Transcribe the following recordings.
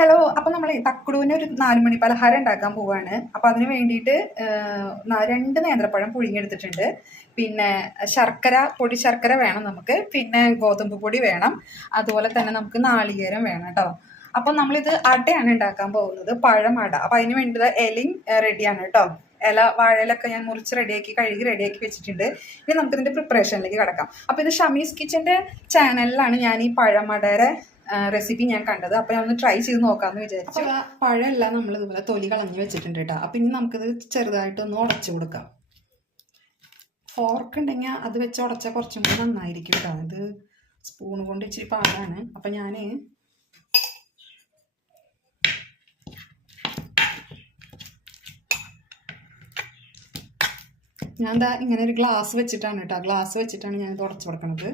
Hello അപ്പോൾ നമ്മൾ തക്കുടുവിന് ഒരു നാലുമണി പലഹാരം ഉണ്ടാക്കാൻ പോവാണ്. അപ്പോൾ അതിന് വേണ്ടിയിട്ട് രണ്ട് നേന്ത്രപ്പഴം പുഴുങ്ങിയെടുത്തിട്ടുണ്ട്. പിന്നെ ശർക്കര പൊടി ശർക്കര വേണം നമുക്ക്. പിന്നെ ഗോതമ്പ് പൊടി വേണം. അതുപോലെ തന്നെ നമുക്ക് നാളികേരം വേണം കേട്ടോ. അപ്പോൾ നമ്മളിത് അടയാണ് ഉണ്ടാക്കാൻ പോകുന്നത് പഴം അട. അപ്പോൾ അതിന് വേണ്ടിയിട്ട് എലിങ് റെഡിയാണ് കേട്ടോ. ഇല വാഴയിലൊക്കെ ഞാൻ മുറിച്ച് റെഡിയാക്കി കഴുകി റെഡിയാക്കി വെച്ചിട്ടുണ്ട്. ഇനി നമുക്ക് ഇതിന്റെ പ്രിപ്പറേഷനിലേക്ക് കിടക്കാം. അപ്പോൾ ഇത് ഷമീസ് കിച്ചന്റെ ചാനലിലാണ് ഞാൻ ഈ പഴമടയുടെ റെസിപ്പി ഞാൻ കണ്ടത്. അപ്പോൾ ഞാൻ ഒന്ന് ട്രൈ ചെയ്ത് നോക്കാന്ന് വിചാരിച്ചു. പഴമെല്ലാം നമ്മൾ ഇതുപോലെ തൊലി കളഞ്ഞ് വെച്ചിട്ടുണ്ട് കേട്ടോ അപ്പോൾ ഇനി നമുക്കിത് ചെറുതായിട്ടൊന്ന് ഉടച്ചു കൊടുക്കാം. ഫോർക്ക് ഉണ്ടെങ്കിൽ അത് വെച്ച് ഉടച്ചാൽ കുറച്ചും കൂടി നന്നായിരിക്കും കേട്ടോ ഇത് സ്പൂൺ കൊണ്ട് ഇച്ചിരി പാടാണ്. അപ്പം ഞാൻ ഞാൻ ഇങ്ങനെ ഒരു ഗ്ലാസ് വെച്ചിട്ടാണ് കേട്ടോ ഗ്ലാസ് വെച്ചിട്ടാണ് ഞാൻ ഇത് ഉടച്ചു കൊടുക്കണത്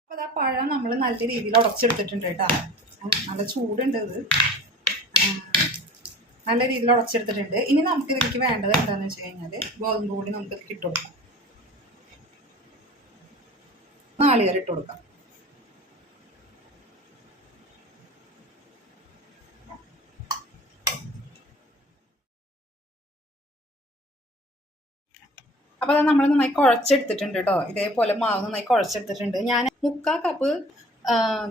അപ്പോൾ അതാ പഴം നമ്മൾ നല്ല രീതിയിൽ ഉടച്ചെടുത്തിട്ടുണ്ട് കേട്ടോ. നല്ല ചൂടുണ്ട് ഇത് നല്ല രീതിയിൽ ഉടച്ചെടുത്തിട്ടുണ്ട്. ഇനി നമുക്ക് ഇതിലേക്ക് വേണ്ടത് എന്താണെന്ന് വെച്ച് കഴിഞ്ഞാൽ ഗോതമ്പ് പൊടി നമുക്ക് ഇതിലേക്ക് ഇട്ടുകൊടുക്കാം നാളികേരം ഇട്ട് കൊടുക്കാം. അപ്പോൾ അത് നമ്മൾ നന്നായി കുഴച്ചെടുത്തിട്ടുണ്ട് കേട്ടോ ഇതേപോലെ മാവ് നന്നായി കുഴച്ചെടുത്തിട്ടുണ്ട്. ഞാൻ മുക്കാൽ കപ്പ്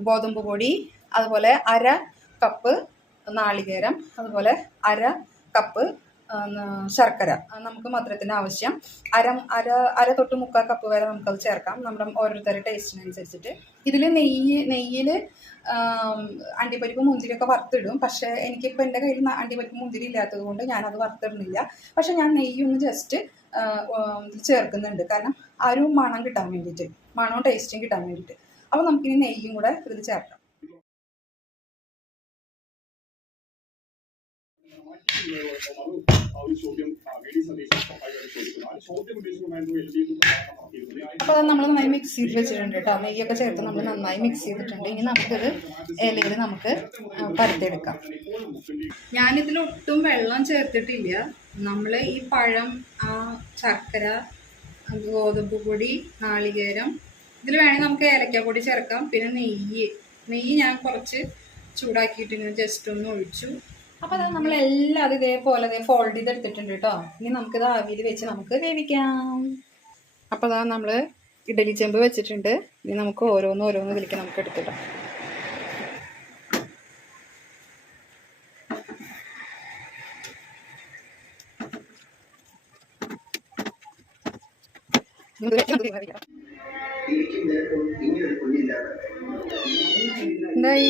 ഗോതമ്പ് പൊടി അതുപോലെ അര കപ്പ് നാളികേരം അതുപോലെ അര കപ്പ് ശർക്കര. നമുക്ക് മധുരത്തിന് ആവശ്യം. അര അര അര തൊട്ട് മുക്കാൽ കപ്പ് വരെ നമുക്കത് ചേർക്കാം. നമ്മുടെ ഓരോരുത്തരുടെ ടേസ്റ്റിനനുസരിച്ചിട്ട് ഇതിൽ നെയ്യ് നെയ്യിൽ അണ്ടിപ്പരിപ്പ് മുന്തിരിയൊക്കെ വറുത്തിടും. പക്ഷേ എനിക്കിപ്പോൾ എന്റെ കയ്യിൽ അണ്ടിപ്പരിപ്പ് മുന്തിരി ഇല്ലാത്തത് കൊണ്ട് ഞാനത് വറുത്തിടുന്നില്ല. പക്ഷേ ഞാൻ നെയ്യൊന്ന് ജസ്റ്റ് ചേർക്കുന്നുണ്ട്. കാരണം ആ ഒരു മണം കിട്ടാൻ വേണ്ടിയിട്ട് മണവും ടേസ്റ്റും കിട്ടാൻ വേണ്ടിയിട്ട്. അപ്പോൾ നമുക്കിനി നെയ്യും കൂടെ ഇതിൽ ചേർക്കാം. അപ്പോൾ അത് നമ്മൾ നന്നായി മിക്സ് ചെയ്ത് വെച്ചിട്ടുണ്ട് കേട്ടോ. നെയ്യൊക്കെ ചേർത്ത് നമ്മൾ നന്നായി മിക്സ് ചെയ്തിട്ടുണ്ട്. ഇനി നമുക്കിത് ഇലയിൽ നമുക്ക് പരത്തിയെടുക്കാം. ഞാനിതിൽ ഒട്ടും വെള്ളം ചേർത്തിട്ടില്ല. നമ്മൾ ഈ പഴം ആ ശർക്കര ഗോതമ്പ് പൊടി നാളികേരം ഇതിൽ വേണമെങ്കിൽ നമുക്ക് ഏലക്കാപ്പൊടി ചേർക്കാം. പിന്നെ നെയ്യ്. നെയ്യ് ഞാൻ കുറച്ച് ചൂടാക്കിയിട്ട് ഇങ്ങനെ ജസ്റ്റ് ഒന്ന് ഒഴിച്ചു. അപ്പോൾ അത് നമ്മൾ എല്ലാം ഇതേപോലെ അതേ ഫോൾഡ് ചെയ്തെടുത്തിട്ടുണ്ട് കേട്ടോ ഇനി നമുക്ക് നമുക്കിത് ആവിയിൽ വെച്ച് നമുക്ക് വേവിക്കാം. അപ്പോൾ അതാ നമ്മൾ ഇഡലി ചെമ്പ് വെച്ചിട്ടുണ്ട്. ഇനി നമുക്ക് ഓരോന്ന് ഓരോന്ന് ഇതിലേക്ക് നമുക്ക് എടുത്തിടാം. എന്തായി?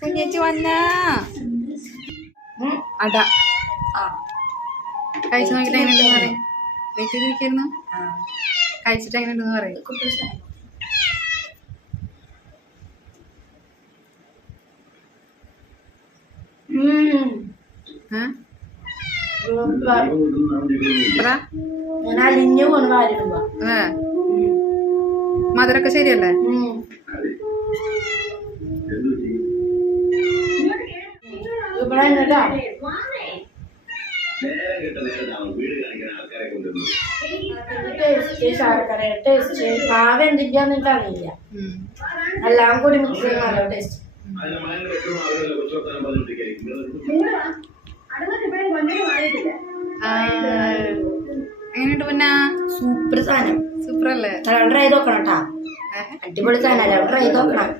കുഞ്ഞേച്ചി വന്ന. അട. കഴിച്ചു നോക്കിട്ട് എങ്ങനെയുണ്ടെന്ന് പറയും. വീട്ടിൽ ഇരിക്കായിരുന്നു കഴിച്ചിട്ട് എങ്ങനെയുണ്ടെന്ന് പറയും. മധുരൊക്കെ ശരിയല്ലേ? ടേസ്റ്റ് ശർക്കര ടേസ്റ്റ് മാവ് ഉം. എല്ലാം കൂടി മിക്സ് ചെയ്യുന്ന ടേസ്റ്റ് എങ്ങനെയുണ്ട് പിന്നെ? സൂപ്പർ സാധനം സൂപ്പർ അല്ലേ ട്രൈ നോക്കണം കേട്ടാ. അടിപൊളി സാധനം ട്രൈ നോക്കണം.